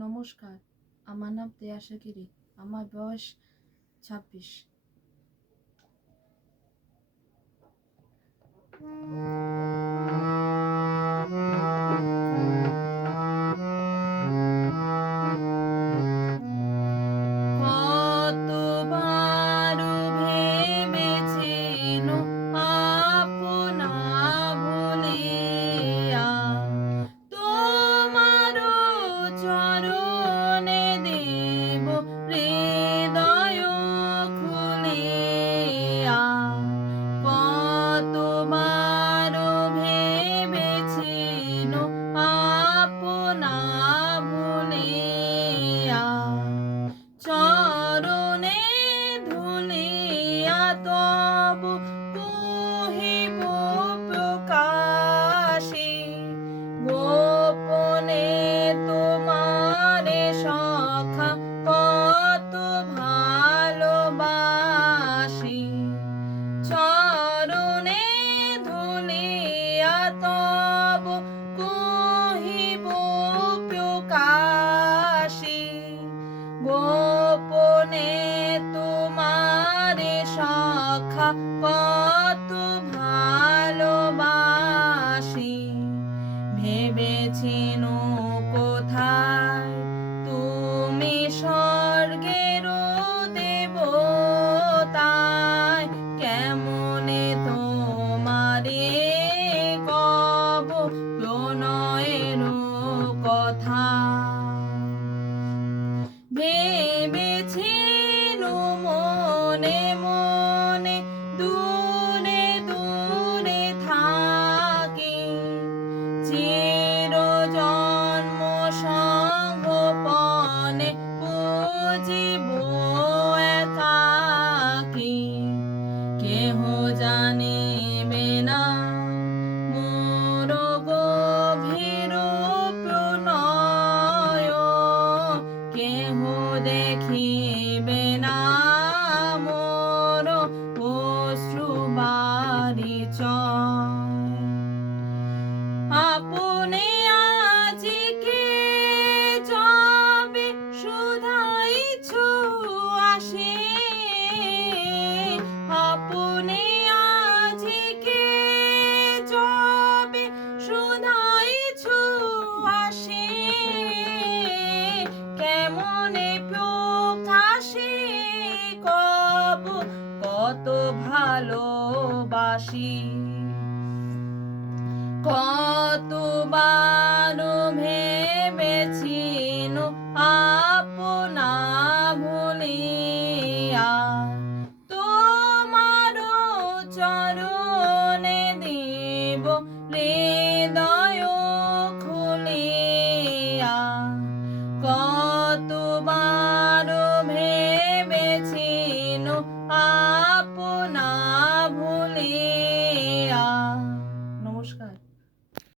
নমস্কার, আমার নাম তিয়াশা গিরি। আমার বয়স 26। কতবার ভেবেছেন আপনা ভুলিয়া, তোমার চরণে দেব হৃদয় খুলিয়া। কতবার ভেবেছেন আপনা ভুলিয়া, চরণে ধুলিয়া তব কহিব প্রকাশে, গোপনে তোমারে সখা কত ভালোবাসি। চরণে ধুলিয়া তব কহিব প্রকাশে, গোপনে তোমারে সখা কত ভালোবাসি। ভেবেছিন কোথায় তুমি স্বর্গের দেবতায়, কেমনে তোমারে কব প্রণয়ের কথা। ভেবেছিন মনে মনে দূরে দূরে থাকি, চির জন্ম সঙ্গোপনে পুজিব একাকী। কেহ জানিবে না মোর গভীর প্রণয়, কেহ দেখিবে না মোর অশ্রুবারিচয়। আপনি আজিকে যবে শুধাইছ আসে, আপনি আজিকে যবে শুধাইছ আসে, কেমনে প্রকাশে কব কত ভালোবাসি। কতবার ভেবেছিন আপনা ভুলিয়া, তোমার চরণে দেব হৃদয় খুলিয়া। কতবার ভেবেছিন